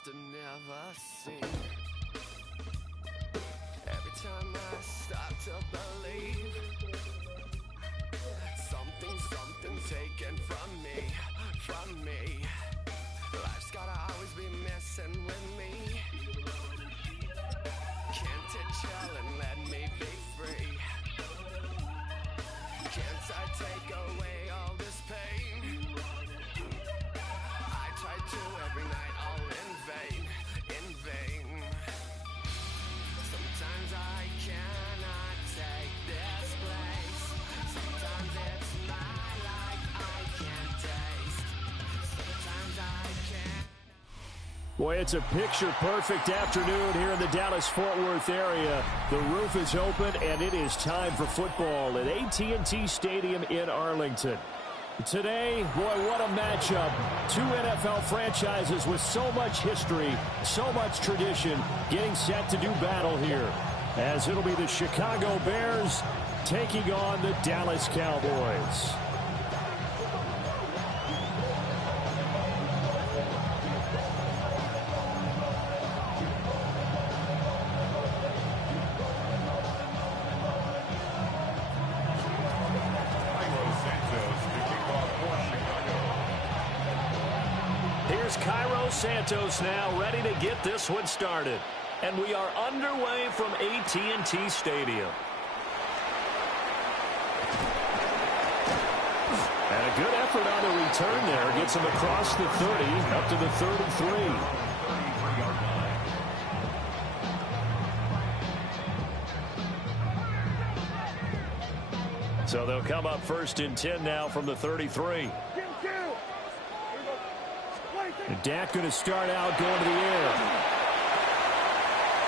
used to never see. Every time I start to believe something's taken from me. Life's gotta always be messing with me. Can't it chill and let me be free? Can't I take away all this pain? I try to every night, all in vain. Sometimes I cannot take this place. Sometimes it's my life I can't taste. Sometimes I can't. Boy, it's a picture-perfect afternoon here in the Dallas-Fort Worth area. The roof is open, and it is time for football at AT&T Stadium in Arlington. Today, boy, what a matchup. Two NFL franchises with so much history, so much tradition, getting set to do battle here, as it'll be the Chicago Bears taking on the Dallas Cowboys. Santos now ready to get this one started. And we are underway from AT&T Stadium. And a good effort on the return there. Gets him across the 30, up to the 33. So they'll come up first and 10 now from the 33. And Dak going to start out going to the air.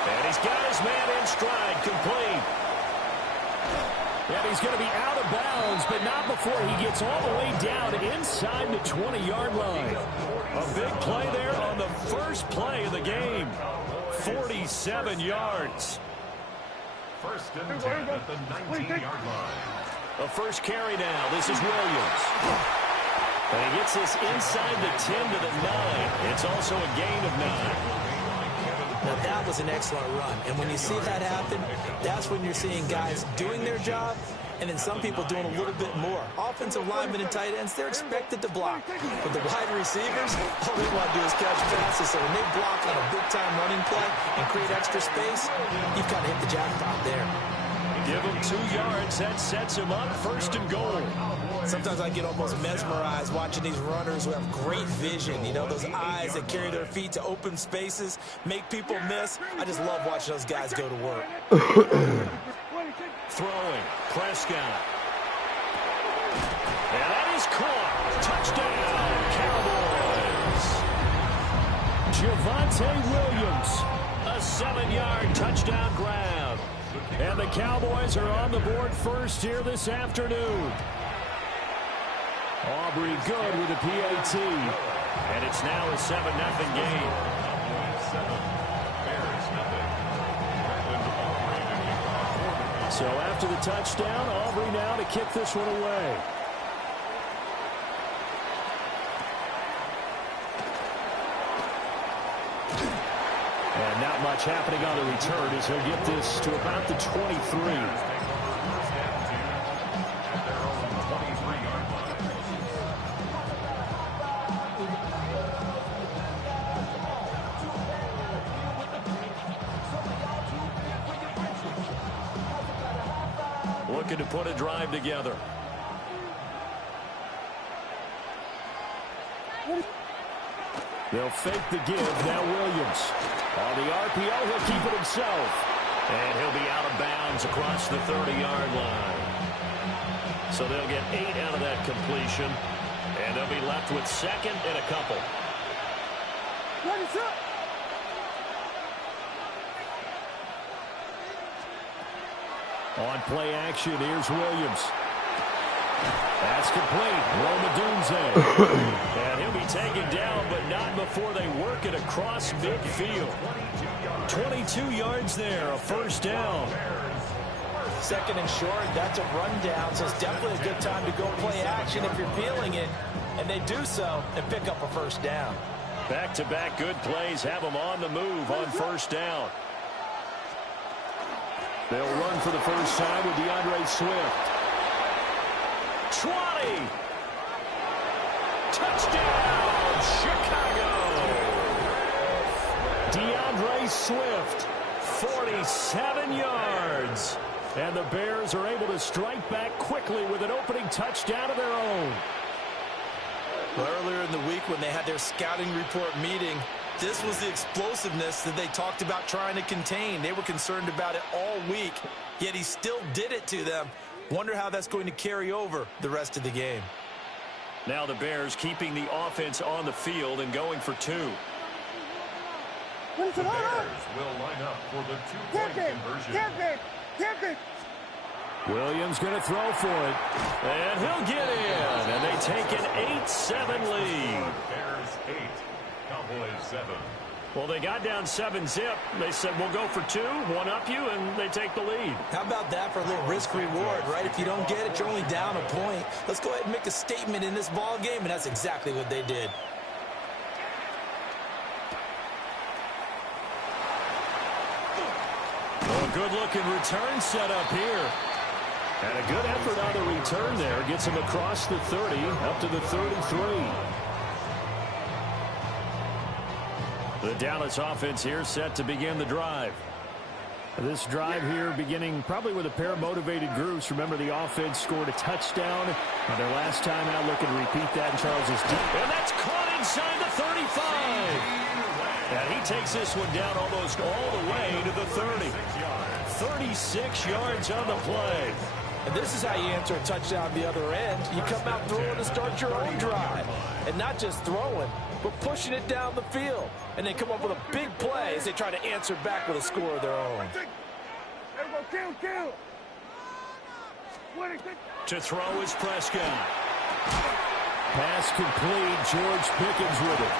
And he's got his man in stride, complete. And he's going to be out of bounds, but not before he gets all the way down inside the 20-yard line. A big play there on the first play of the game. 47 yards. First and 10 at the 19-yard line. A first carry now. This is Williams. And he gets this inside the 10 to the 9. It's also a gain of 9. Now that was an excellent run. And when you see that happen, that's when you're seeing guys doing their job and then some people doing a little bit more. Offensive linemen and tight ends, they're expected to block. But the wide receivers, all they want to do is catch passes. So when they block on a big-time running play and create extra space, you've got to hit the jackpot there. Give him 2 yards. That sets him up first and goal. Sometimes I get almost mesmerized watching these runners who have great vision. You know, those eyes that carry their feet to open spaces, make people miss. I just love watching those guys go to work. Throwing. Prescott. And that is caught. Touchdown, Cowboys. Javonte Williams. A 7-yard touchdown grab. And the Cowboys are on the board first here this afternoon. Aubrey good with a PAT. And it's now a 7-0 game. So after the touchdown, Aubrey now to kick this one away. And not much happening on the return as he'll get this to about the 23. Looking to put a drive together. They'll fake the give. Now Williams. On the RPO, he'll keep it himself. And he'll be out of bounds across the 30-yard line. So they'll get 8 out of that completion. And they'll be left with second and a couple. On play action, here's Williams. That's complete. Romadunze. And he'll be taken down, but not before they work it across midfield. 22 yards there, a first down. Second and short, that's a rundown, so it's definitely a good time to go play action if you're feeling it. And they do so and pick up a first down. Back-to-back good plays have them on the move on first down. They'll run for the first time with DeAndre Swift. 20. Touchdown, Chicago. DeAndre Swift, 47 yards. And the Bears are able to strike back quickly with an opening touchdown of their own. Well, earlier in the week when they had their scouting report meeting, this was the explosiveness that they talked about trying to contain. They were concerned about it all week, yet he still did it to them. Wonder how that's going to carry over the rest of the game. Now the Bears keeping the offense on the field and going for two. The Bears will line up for the two-point conversion. Williams going to throw for it. And he'll get in. And they take an 8-7 lead. Bears 8, Cowboys 7. Well, they got down 7-zip. They said, we'll go for two, one up you, and they take the lead. How about that for a little risk-reward, right? If you don't get it, you're only down a point. Let's go ahead and make a statement in this ball game, and that's exactly what they did. Oh, a good-looking return set up here. And a good effort on the return there. Gets him across the 30, up to the 33. The Dallas offense here set to begin the drive. This drive here beginning probably with a pair of motivated groups. Remember, the offense scored a touchdown on their last time out. Looking to repeat that in Charles's deep. And that's caught inside the 35. And he takes this one down almost all the way to the 30. 36 yards on the play. And this is how you answer a touchdown the other end. You come out throwing to start your own drive. And not just throwing, but pushing it down the field. And they come up with a big play as they try to answer back with a score of their own. To throw is Prescott. Pass complete. George Pickens with it.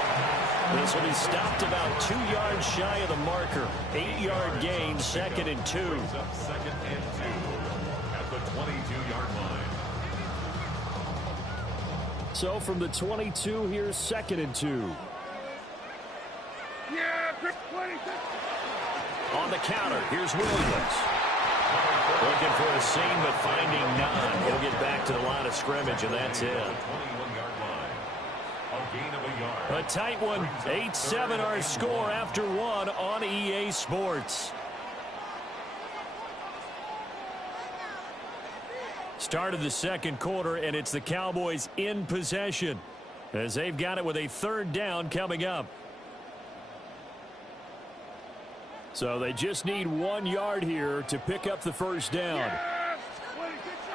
This will be stopped about 2 yards shy of the marker. 8-yard gain, 2nd and 2. Second and 2 at the 22-yard line. So from the 22, here's 2nd and 2. On the counter, here's Williams. Looking for a seam, but finding none. He'll get back to the line of scrimmage, and that's it. A tight one. 8-7 our score after one on EA Sports. Start of the second quarter, and it's the Cowboys in possession as they've got it with a 3rd down coming up. So they just need 1 yard here to pick up the first down.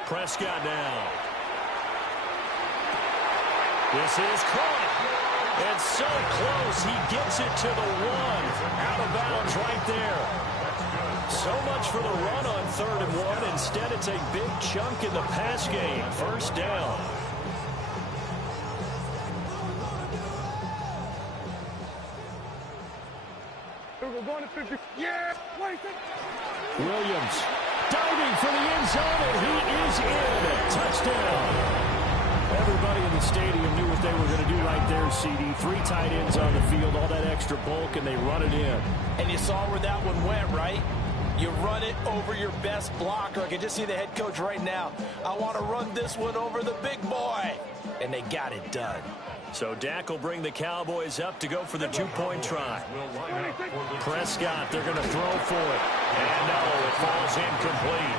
Prescott now. This is caught. And so close, he gets it to the 1. Out of bounds right there. So much for the run on 3rd and 1. Instead, it's a big chunk in the pass game. First down. Williams diving for the end zone, and he is in. Touchdown. Everybody in the stadium knew what they were going to do right there, CD. 3 tight ends on the field, all that extra bulk, and they run it in. And you saw where that one went, right? You run it over your best blocker. I can just see the head coach right now. I want to run this one over the big boy. And they got it done. So Dak will bring the Cowboys up to go for the 2-point try. Prescott, they're going to throw for it. And no, it falls incomplete.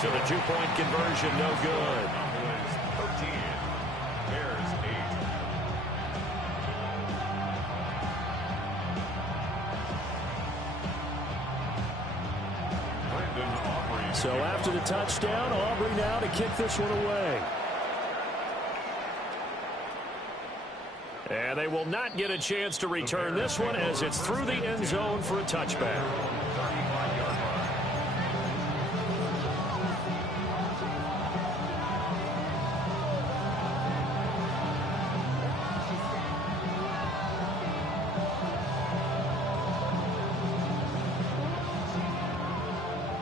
So the 2-point conversion, no good. So after the touchdown, Aubrey now to kick this one away. And they will not get a chance to return this one as it's through the end zone for a touchback.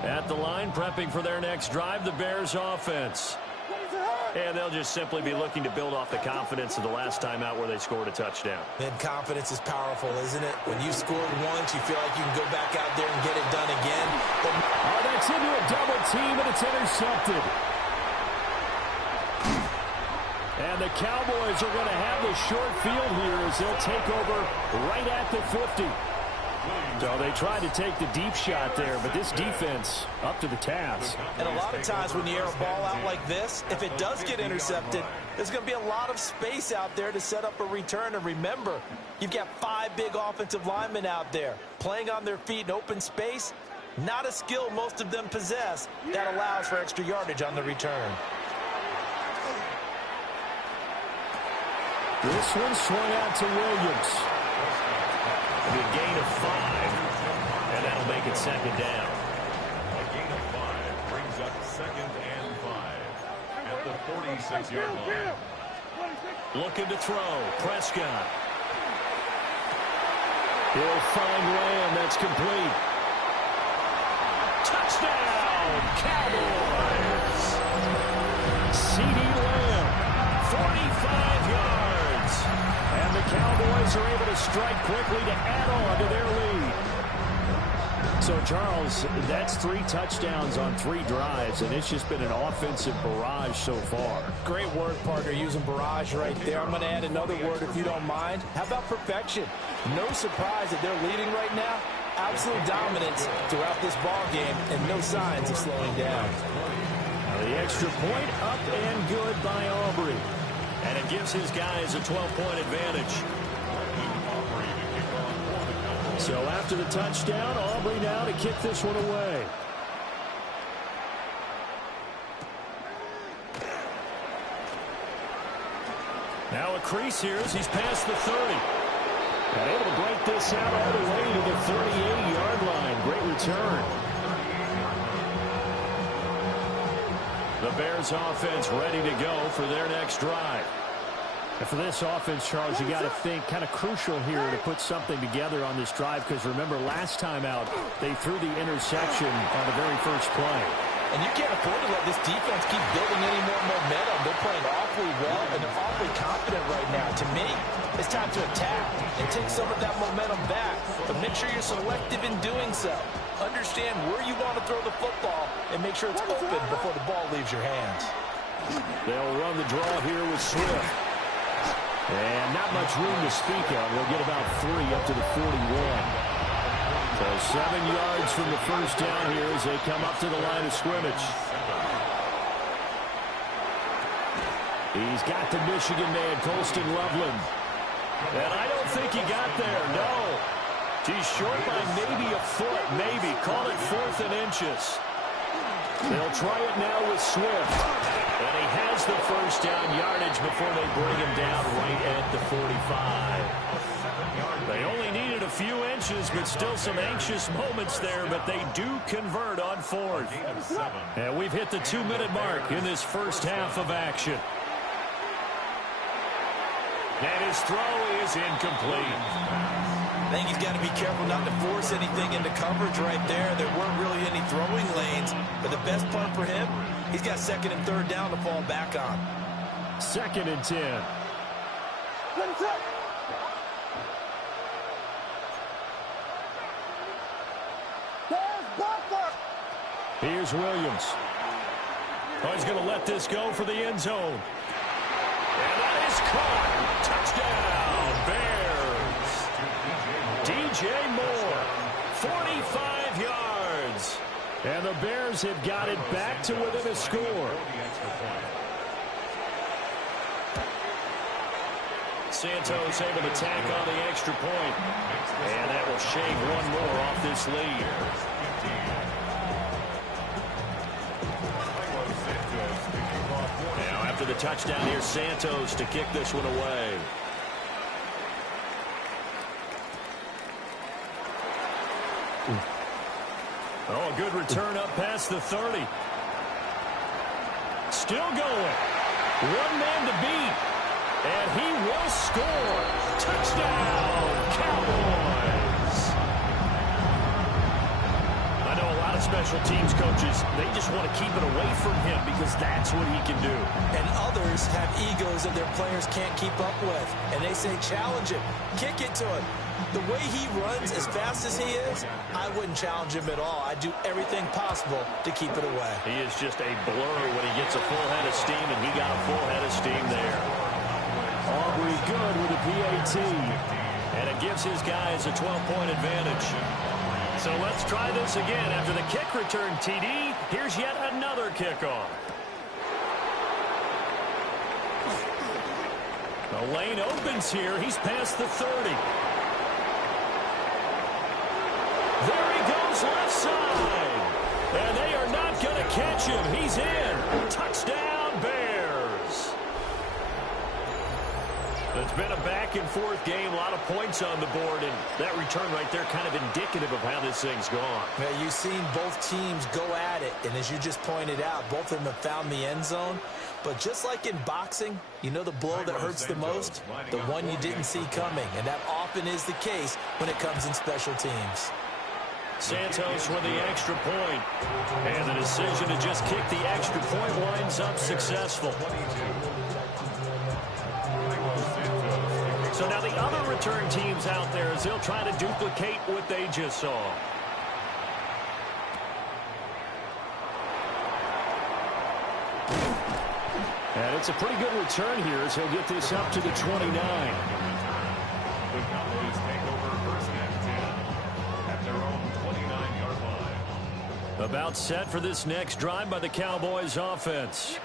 At the line, prepping for their next drive, the Bears offense. And they'll just simply be looking to build off the confidence of the last time out where they scored a touchdown. And confidence is powerful, isn't it? When you scored once, you feel like you can go back out there and get it done again. But that's into a double team, and it's intercepted. And the Cowboys are going to have the short field here as they'll take over right at the 50. So they tried to take the deep shot there, but this defense up to the task. And a lot of times when you air a ball out like this, if it does get intercepted, there's going to be a lot of space out there to set up a return. And remember, you've got 5 big offensive linemen out there playing on their feet in open space. Not a skill most of them possess that allows for extra yardage on the return. This one swung out to Williams. A gain of 5, and that'll make it second down. A gain of 5 brings up 2nd and 5 at the 46-yard line. Looking to throw. Prescott. He'll find Lamb. That's complete. Touchdown, Cowboys! C.D. Lamb, 45 yards. And the Cowboys are able to strike quickly to add on to their lead. So, Charles, that's 3 touchdowns on 3 drives, and it's just been an offensive barrage so far. Great word, partner, using barrage right there. I'm going to add another word if you don't mind. How about perfection? No surprise that they're leading right now. Absolute dominance throughout this ball game and no signs of slowing down. Now the extra point up and good by Aubrey. And it gives his guys a 12-point advantage. So after the touchdown, Aubrey now to kick this one away. Now a crease here as he's past the 30. And able to break this out all the way to the 38-yard line. Great return. The Bears offense ready to go for their next drive. And for this offense, Charles, you got to think kind of crucial here to put something together on this drive, because remember last time out they threw the interception on the very first play. And you can't afford to let this defense keep building any more momentum. They're playing awfully well, and they're awfully confident right now. To me, it's time to attack and take some of that momentum back. But make sure you're selective in doing so. Understand where you want to throw the football and make sure it's open before the ball leaves your hands. They'll run the draw here with Swift. And not much room to speak of. We'll get about 3 up to the 41. So 7 yards from the first down here as they come up to the line of scrimmage. He's got the Michigan man, Colston Loveland. And I don't think he got there, no. He's short by maybe a foot, maybe. Call it 4th and inches. They'll try it now with Swift. And he has the first down yardage before they bring him down right at the 45. They only needed a few inches, but still some anxious moments there, but they do convert on 4th. And we've hit the 2-minute mark in this first half of action. And his throw is incomplete. I think he's got to be careful not to force anything into coverage right there. There weren't really any throwing lanes, but the best part for him, he's got 2nd and 3rd down to fall back on. 2nd and 10. Here's Williams. Oh, he's going to let this go for the end zone. And that is caught. Touchdown, Bears. DJ Moore, 45 yards. And the Bears have got it back to within a score. Santos able to tack on the extra point. And that will shave one more off this lead. Now after the touchdown, here's Santos to kick this one away. Oh, a good return up past the 30. Still going. One man to beat. And he will score. Touchdown, Cowboys. I know a lot of of special teams coaches, they just want to keep it away from him because that's what he can do. And others have egos that their players can't keep up with. And they say, challenge him, kick it to him. The way he runs as fast as he is, I wouldn't challenge him at all. I'd do everything possible to keep it away. He is just a blur when he gets a full head of steam, and he got a full head of steam there. Aubrey good with a PAT. And it gives his guys a 12-point advantage. So let's try this again. After the kick return TD, here's yet another kickoff. The lane opens here. He's past the 30. There he goes left side. And they are not going to catch him. He's in. Touchdown, Bears. It's been a back-and-forth game, a lot of points on the board, and that return right there kind of indicative of how this thing's gone. Yeah, you've seen both teams go at it, and as you just pointed out, both of them have found the end zone. But just like in boxing, you know the blow that hurts the most? The one you didn't see coming, and that often is the case when it comes in special teams. Santos with the extra point, and the decision to just kick the extra point winds up successful. So now the other return teams out there as they'll try to duplicate what they just saw. And it's a pretty good return here as he'll get this up to the 29. The Cowboys take over first and 10 at their own 29-yard line. About set for this next drive by the Cowboys offense.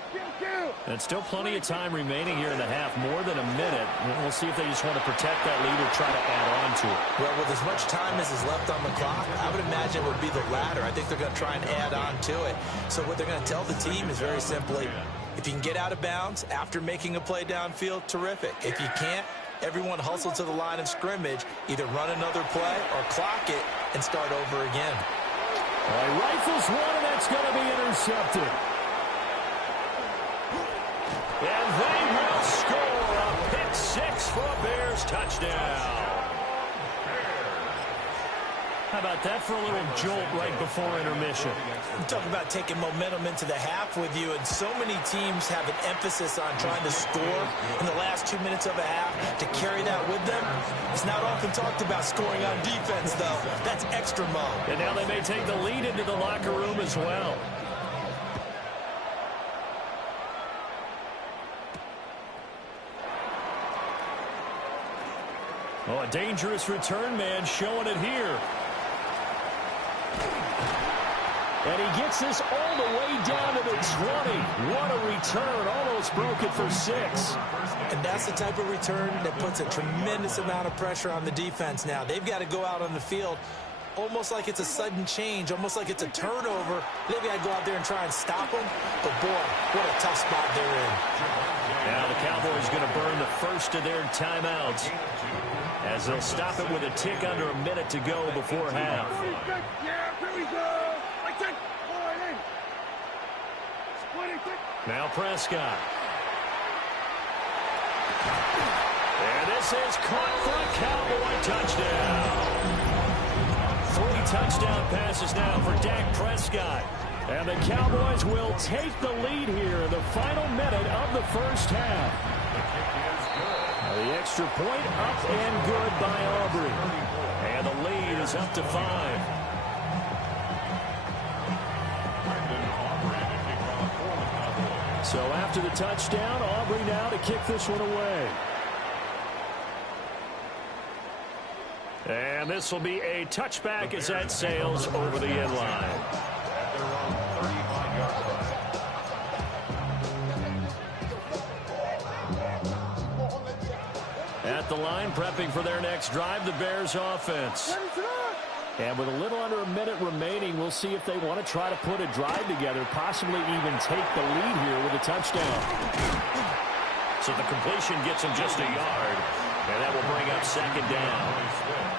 And still plenty of time remaining here in the half, more than a minute. We'll see if they just want to protect that lead or try to add on to it. Well, with as much time as is left on the clock, I would imagine it would be the latter. I think they're going to try and add on to it. So what they're going to tell the team is very simply, if you can get out of bounds after making a play downfield, terrific. If you can't, everyone hustle to the line of scrimmage, either run another play or clock it and start over again. All right, rifles one, and that's going to be intercepted. And they will score a pick six for a Bears touchdown. How about that for a little jolt right before intermission? You talk about taking momentum into the half with you, and so many teams have an emphasis on trying to score in the last 2 minutes of a half to carry that with them. It's not often talked about scoring on defense, though. That's extra mode. And now they may take the lead into the locker room as well. Oh, a dangerous return man showing it here. And he gets this all the way down to the 20. What a return. Almost broke it for 6. And that's the type of return that puts a tremendous amount of pressure on the defense now. They've got to go out on the field almost like it's a sudden change, almost like it's a turnover. They've got to go out there and try and stop them. But, boy, what a tough spot they're in. Now the Cowboys going to burn the first of their timeouts as they'll stop it with a tick under a minute to go before half. Now Prescott. And this is caught for a Cowboy touchdown. 3 touchdown passes now for Dak Prescott. And the Cowboys will take the lead here in the final minute of the first half. The extra point up and good by Aubrey. And the lead is up to 5. So after the touchdown, Aubrey now to kick this one away. And this will be a touchback as that sails over the end line. At the line, prepping for their next drive, the Bears offense. And with a little under a minute remaining, we'll see if they want to try to put a drive together, possibly even take the lead here with a touchdown. So the completion gets him just a yard, and that will bring up second down.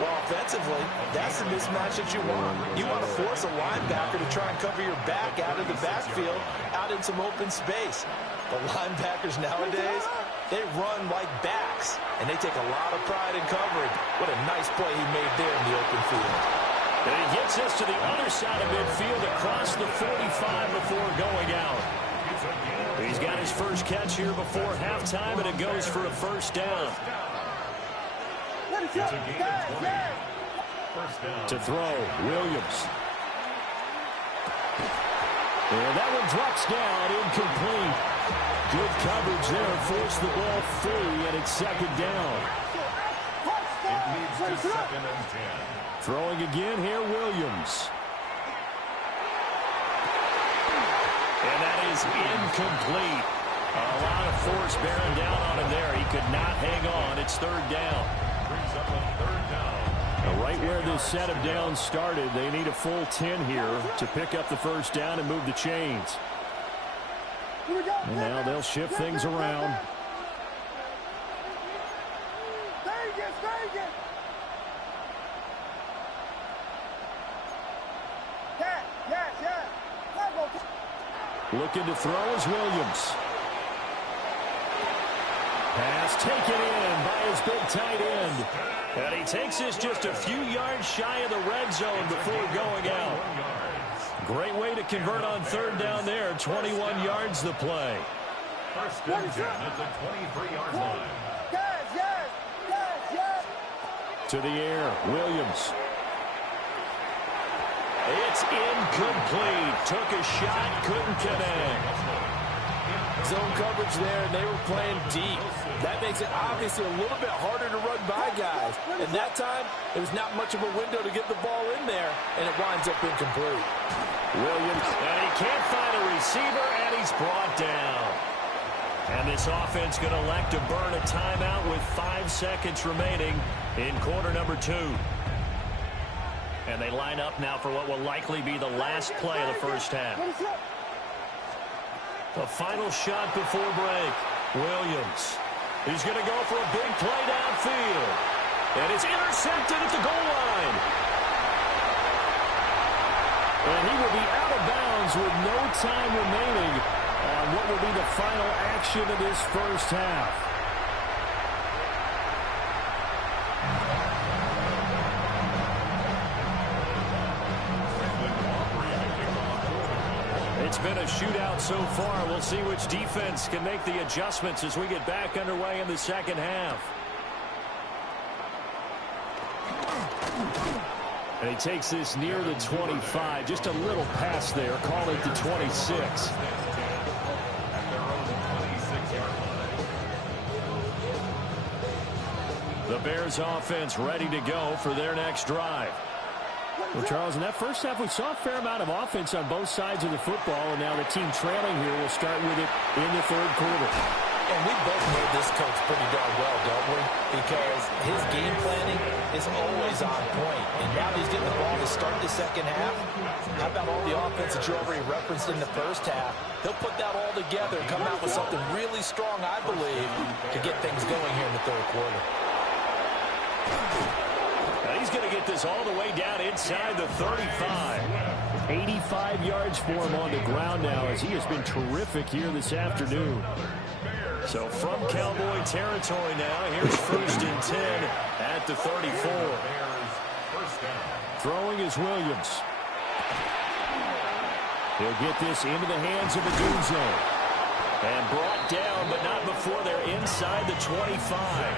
Well, offensively, that's the mismatch that you want. You want to force a linebacker to try and cover your back out of the backfield, out in some open space. The linebackers nowadays, they run like backs, and they take a lot of pride in covering. What a nice play he made there in the open field. And he gets us to the other side of midfield across the 45 before going out. He's got his first catch here before halftime, and it goes for a first down. It's a gain of 20. First down. To throw, Williams. And that one drops down, incomplete. Good coverage there, forced the ball free, and it's second down. It leads to 2nd and 10. Throwing again here, Williams. And that is incomplete. A lot of force bearing down on him there. He could not hang on. It's third down. Brings up a 3rd down. Now, right where this set of downs started, they need a full 10 here to pick up the first down and move the chains. And now they'll shift things around. Looking to throw is Williams. Pass taken in by his big tight end. And he takes this just a few yards shy of the red zone before going out. Great way to convert on third down there. 21 yards the play. First and 10 at the 23-yard line. To the air, Williams. It's incomplete. Took a shot, couldn't connect. Zone coverage there, and they were playing deep. That makes it obviously a little bit harder to run by guys. And that time, there was not much of a window to get the ball in there, and it winds up incomplete. Williams, and he can't find a receiver, and he's brought down. And this offense going to elect to burn a timeout with 5 seconds remaining in quarter number 2. And they line up now for what will likely be the last play of the first half. The final shot before break. Williams. He's going to go for a big play downfield. And it's intercepted at the goal line. And he will be out of bounds with no time remaining on what will be the final action of this first half. It's been a shootout so far. We'll see which defense can make the adjustments as we get back underway in the second half. And he takes this near the 25. Just a little pass there. Call it the 26. The Bears offense ready to go for their next drive. Well, Charles, in that first half, we saw a fair amount of offense on both sides of the football, and now the team trailing here will start with it in the third quarter. And we both know this coach pretty darn well, don't we? Because his game planning is always on point. And now he's getting the ball to start the second half. How about all the offense that you already referenced in the first half? He'll put that all together and come out with something really strong, I believe, to get things going here in the third quarter. Now he's going to get this all the way down inside the 35. 85 yards for him on the ground now as he has been terrific here this afternoon. So from Cowboy territory now, here's first and 10 at the 34. Throwing is Williams. He'll get this into the hands of Aguzzo. And brought down, but not before they're inside the 25.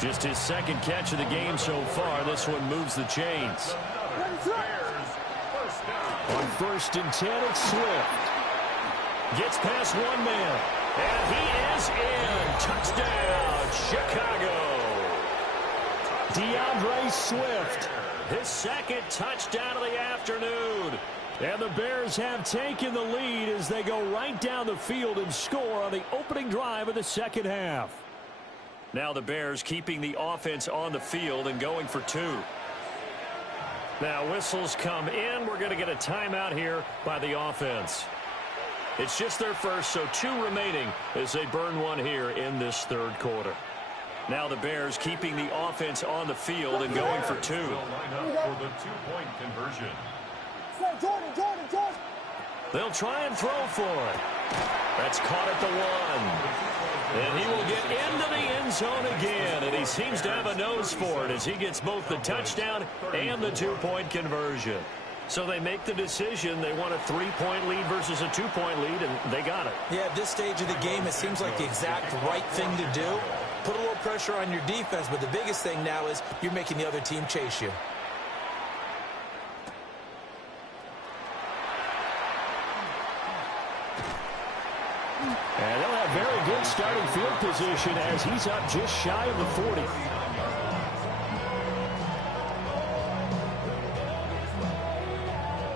Just his second catch of the game so far. This one moves the chains. On first and 10, it's Swift. Gets past one man. And he is in. Touchdown, Chicago. DeAndre Swift. His second touchdown of the afternoon. And the Bears have taken the lead as they go right down the field and score on the opening drive of the second half. Now the Bears keeping the offense on the field and going for 2. Now whistles come in. We're going to get a timeout here by the offense. It's just their first, so 2 remaining as they burn one here in this third quarter. Now the Bears keeping the offense on the field and going for 2. For the 2-point conversion. They'll try and throw for it. That's caught at the 1. And he will get into the end zone again. And he seems to have a nose for it as he gets both the touchdown and the 2-point conversion. So they make the decision. They want a 3-point lead versus a 2-point lead, and they got it. Yeah, at this stage of the game, it seems like the exact right thing to do. Put a little pressure on your defense, but the biggest thing now is you're making the other team chase you. And they'll have very good starting field position as he's up just shy of the 40.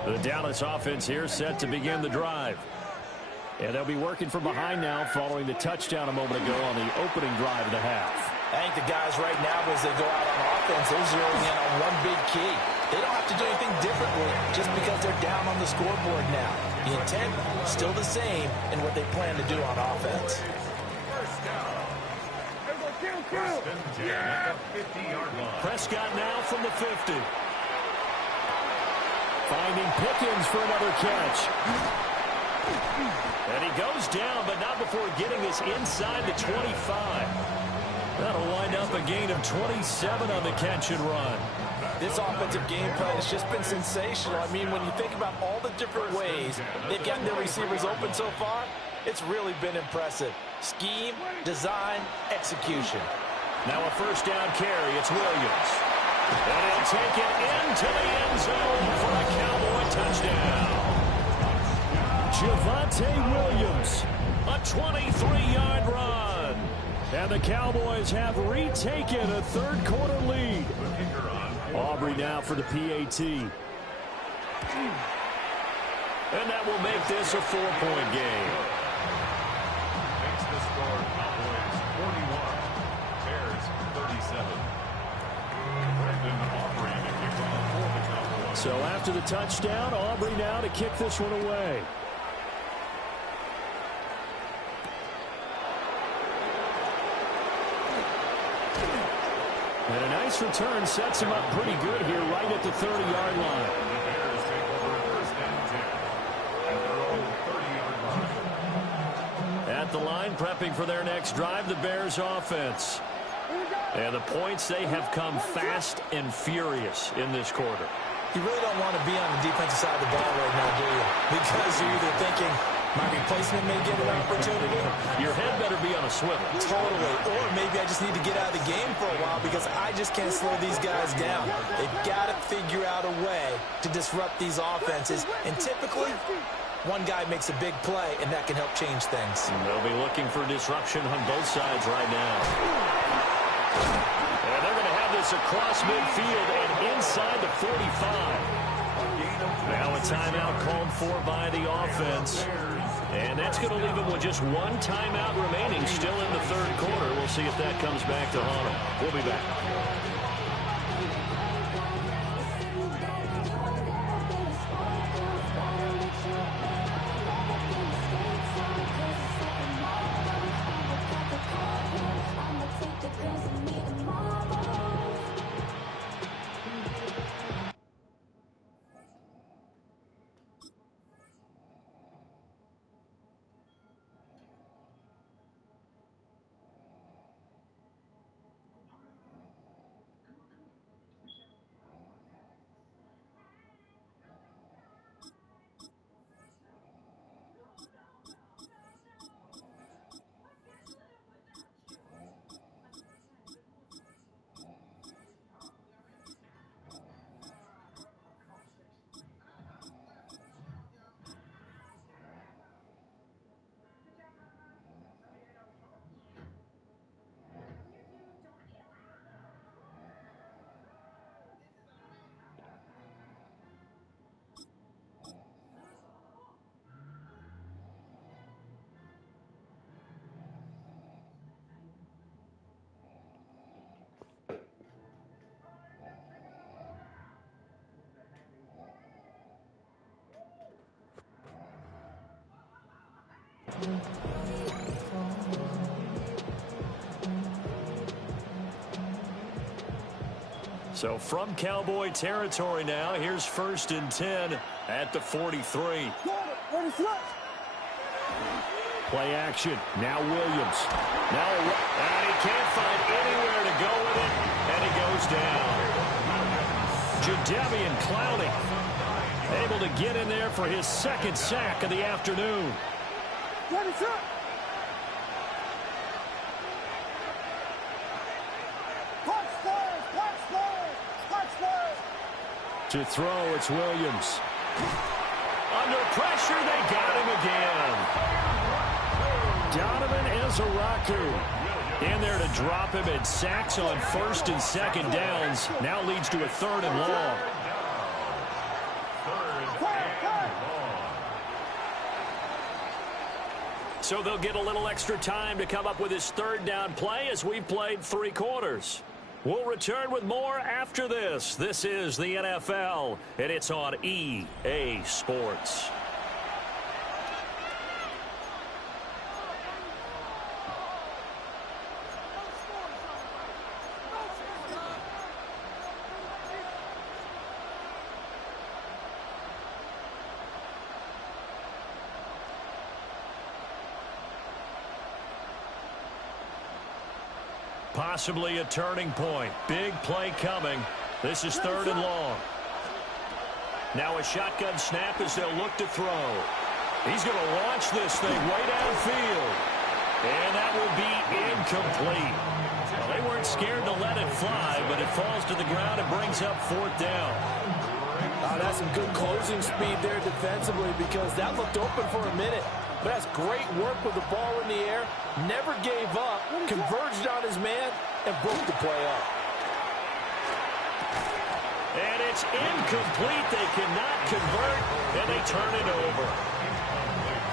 The Dallas offense here set to begin the drive. And they'll be working from behind now following the touchdown a moment ago on the opening drive of the half. I think the guys right now, as they go out on offense, they're zeroing in on one big key. They don't have to do anything differently just because they're down on the scoreboard now. The intent still the same in what they plan to do on offense. Prescott now from the 50. Finding Pickens for another catch. And he goes down, but not before getting us inside the 25. That'll wind up a gain of 27 on the catch and run. This offensive game plan has just been sensational. I mean, when you think about all the different ways they've gotten their receivers open so far, it's really been impressive. Scheme, design, execution. Now a first down carry. It's Williams. And he'll take it into the end zone for a Cowboy touchdown. Javonte Williams, a 23-yard run. And the Cowboys have retaken a third-quarter lead. Aubrey now for the PAT. And that will make this a 4-point game. Makes the score Cowboys 41, Bears 37. Brendan Aubrey to kick off for the Cowboys. So after the touchdown, Aubrey now to kick this one away. And a nice return sets him up pretty good here right at the 30-yard line. The Bears take over first and 10 at their own 30-yard line. At the line, prepping for their next drive, the Bears offense. And the points, they have come fast and furious in this quarter. You really don't want to be on the defensive side of the ball right now, do you? Because you're either thinking, my replacement may get an opportunity. Your head better be on a swivel. Totally. Or maybe I just need to get out of the game for a while because I just can't slow these guys down. They've got to figure out a way to disrupt these offenses. And typically, one guy makes a big play, and that can help change things. And they'll be looking for disruption on both sides right now. And they're going to have this across midfield and inside the 45. Now a timeout called for by the offense. And that's going to leave them with just one timeout remaining still in the third quarter. We'll see if that comes back to haunt them. We'll be back. So from Cowboy territory now, here's 1st and 10 at the 43. Play action. Now Williams. And he can't find anywhere to go with it, and he goes down. Jadeveon Clowney able to get in there for his second sack of the afternoon. To throw, it's Williams. Under pressure, they got him again. Donovan Ezaraku in there to drop him, and sacks on first and second downs. Now leads to a 3rd and long. So they'll get a little extra time to come up with his 3rd down play as we've played 3 quarters. We'll return with more after this. This is the NFL, and it's on EA Sports. Possibly a turning point. Big play coming. This is 3rd and long. Now a shotgun snap as they'll look to throw. He's going to launch this thing way downfield. And that will be incomplete. Well, they weren't scared to let it fly, but it falls to the ground and brings up 4th down. That's some good closing speed there defensively, because that looked open for a minute. But that's great work with the ball in the air. Never gave up, converged on his man, and broke the play up. And it's incomplete. They cannot convert, and they turn it over.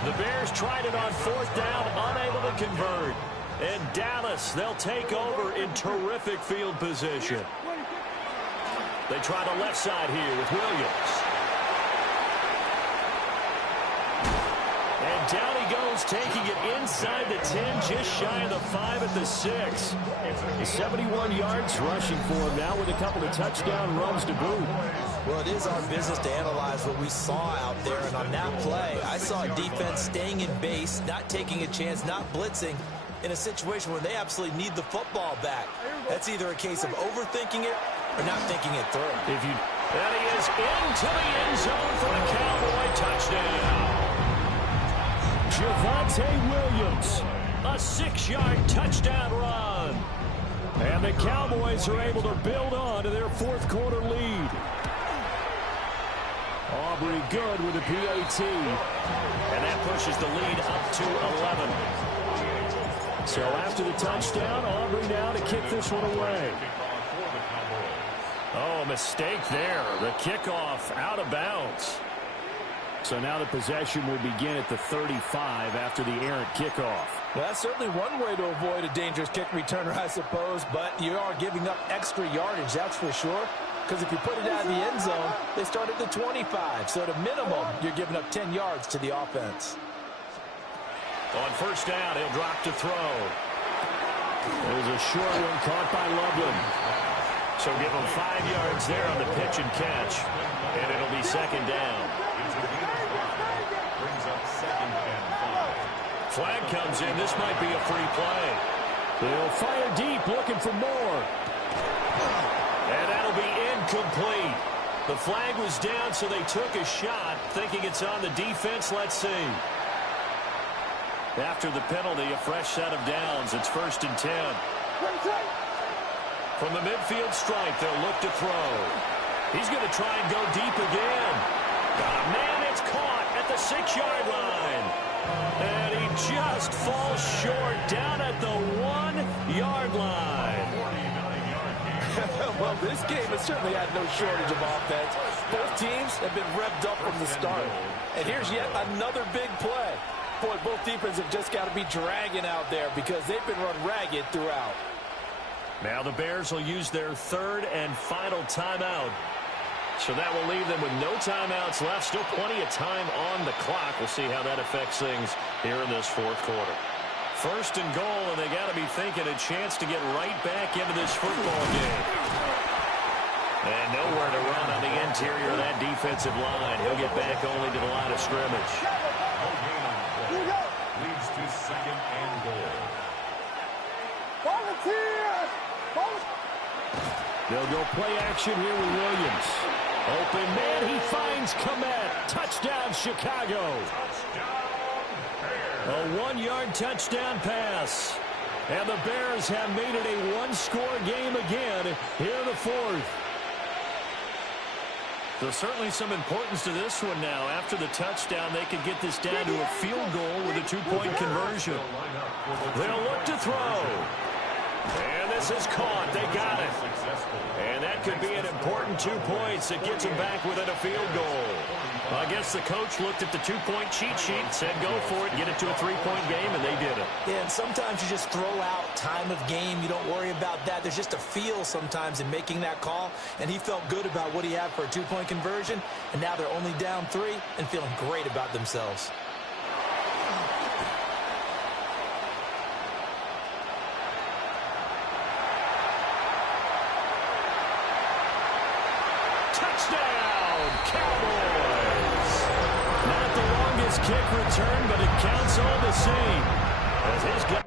The Bears tried it on 4th down, unable to convert. And Dallas, they'll take over in terrific field position. They try the left side here with Williams. And down he goes, taking it inside the 10, just shy of the 5 at the 6. 71 yards rushing for him now with a couple of touchdown runs to boot. Well, it is our business to analyze what we saw out there, and on that play, I saw a defense staying in base, not taking a chance, not blitzing, in a situation where they absolutely need the football back. That's either a case of overthinking it or not thinking it through. And he is into the end zone for a Cowboy touchdown. Javonte Williams, a 6-yard touchdown run. And the Cowboys are able to build on to their 4th quarter lead. Aubrey good with a PAT. And that pushes the lead up to 11. So after the touchdown, Aubrey now to kick this one away. Oh, mistake there. The kickoff out of bounds. So now the possession will begin at the 35 after the errant kickoff. Well, that's certainly one way to avoid a dangerous kick returner, I suppose, but you are giving up extra yardage, that's for sure. Because if you put it out of the end zone, they start at the 25. So at a minimum, you're giving up 10 yards to the offense. On 1st down, he'll drop to throw. There's a short one caught by Loveland. So give him 5 yards there on the pitch and catch. And it'll be 2nd down. Flag comes in. This might be a free play. They'll fire deep, looking for more. And that'll be incomplete. The flag was down, so they took a shot, thinking it's on the defense. Let's see. After the penalty, a fresh set of downs. It's 1st and 10. From the midfield stripe, they'll look to throw. He's going to try and go deep again. Got a man, it's caught at the 6-yard line. And he just falls short down at the 1-yard line. Well, this game has certainly had no shortage of offense. Both teams have been revved up from the start. And here's yet another big play. Boy, both defenses have just got to be dragging out there because they've been run ragged throughout. Now the Bears will use their 3rd and final timeout. So that will leave them with no timeouts left. Still plenty of time on the clock. We'll see how that affects things here in this 4th quarter. 1st and goal, and they got to be thinking a chance to get right back into this football game. And nowhere to run on the interior of that defensive line. He'll get back only to the line of scrimmage. Leads to They'll go play action here with Williams. Open man, he finds Komet. Touchdown, Chicago. A 1-yard touchdown pass. And the Bears have made it a one-score game again here in the fourth. So certainly some importance to this one now. After the touchdown, they could get this down to a field goal with a 2-point conversion. They'll look to throw. And this is caught. They got it. And that could be an important 2 points that gets them back within a field goal. I guess the coach looked at the 2-point cheat sheet, said go for it, get it to a 3-point game, and they did it. Yeah, and sometimes you just throw out time of game. You don't worry about that. There's just a feel sometimes in making that call, and he felt good about what he had for a 2-point conversion, and now they're only down 3 and feeling great about themselves. Touchdown, Cowboys! Not the longest kick return, but it counts all the same. As his guy